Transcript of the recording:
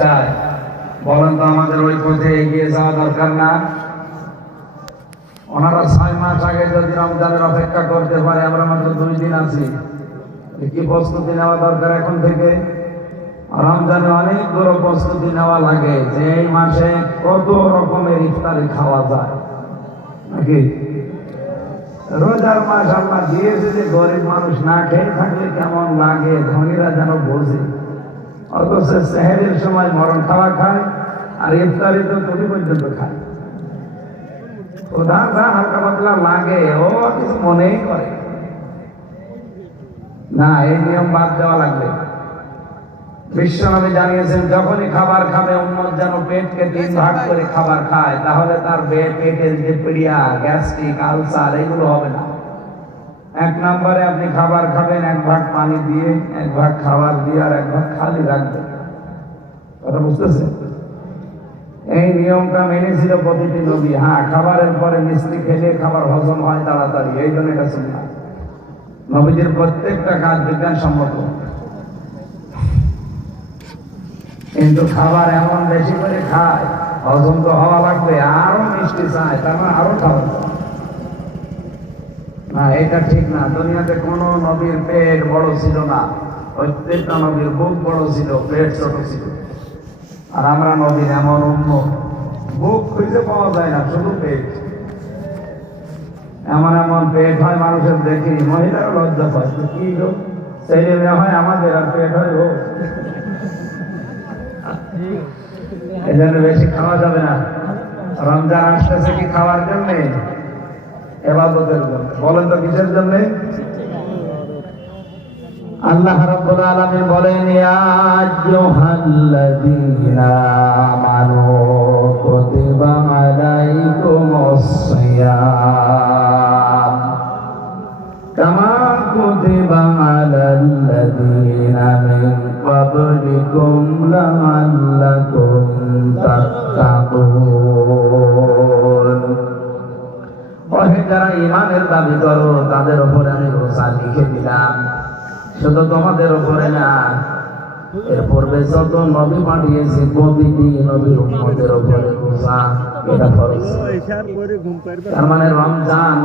চায়। বলেন তো আমাদের ওই পথে এগিয়ে যাওয়া দরকার না। ওনারা ছয় মাস আগে যদি রমজানের অপেক্ষা করতে পারে, আমরা মাত্র দুই দিন আছি। কি প্রস্তুতি নেওয়া দরকার এখন থেকে? রমজানে অনেকগুলো প্রস্তুতি নেওয়া লাগে, যে এই মাসে কত রকমের ইফতারি খাওয়া যায়। নাকি? রোজার মাস আল্লাহ দিয়েছে যে গরিব মানুষ না খেয়ে থাকলে কেমন লাগে? ধনীরা যেন বোঝে। অথচ সেহেরের সময় মরণ খাওয়া খায় আর ইফতারি তো তুমি পর্যন্ত খায়। ওটা যা হালকা পাতলা লাগে, ও কিছু মনেই করে। না, এই নিয়ম বাদ দেওয়া লাগবে। বিশ্বনবী জানিয়েছেন, যখনই খাবার খাবে উন্মত যেন পেটকে তিন ভাগ করে খাবার খায়, তাহলে তার পেটের যে পিড়িয়া, গ্যাস্ট্রিক, আলসার, এগুলো হবে না। এক নম্বরে আপনি খাবার খাবেন, এক ভাগ পানি দিয়ে, এক ভাগ খাবার দিয়ে আর এক ভাগ খালি রাখবেন। কথা বুঝতেছেন? এই নিয়মটা মেনেছিল প্রতিটি নবী। হ্যাঁ খাবারের পরে মিষ্টি খেলে খাবার হজম হয় তাড়াতাড়ি, এই জন্য এটা শুনলাম নবীজির প্রত্যেকটা কাজ বিজ্ঞান সম্মত কিন্তু খাবার এমন বেশি করে খায়, হজম তো হওয়া লাগবে, আরও মিষ্টি চায়, তার মানে আরও খাবার। না, এটা ঠিক না। দুনিয়াতে কোনো নবীর পেট বড় ছিল না। প্রত্যেকটা নবীর বুক বড় ছিল, পেট ছোট ছিল। আর আমরা নবীর এমন অন্য বুক খুঁজে পাওয়া যায় না, শুধু পেট। এমন এমন পেট হয়, মানুষের দেখি মহিলারা লজ্জা পায় কি গো ছেলে মেয়ে হয়, আমাদের আর পেট হয়, ও। এই জন্য বেশি খাওয়া যাবে না। রমজান আসতেছে কি খাওয়ার জন্যে? এবাদতের জন্য বলেন তো কিসের জন্য? আল্লাহ রাব্বুল আলামিন বলেন, ইয়া আইয়ুহাল্লাযীনা আমানু কুতিবা আলাইকুমুস সিয়াম কামা কুতিবা আলাল্লাযীনা মিন ক্বাবলিকুম লাআল্লাকুম তাত্তাকুন। ইমানের দাবি করো তাদের ওপরে আমি রোজা লিখে দিলাম। শুধু তোমাদের ওপরে না এর পূর্বে যত নবী পাঠিয়েছি প্রতিটি নবীর উন্মতের ওপরে রোজা এটা ফরজ। তার মানে রমজান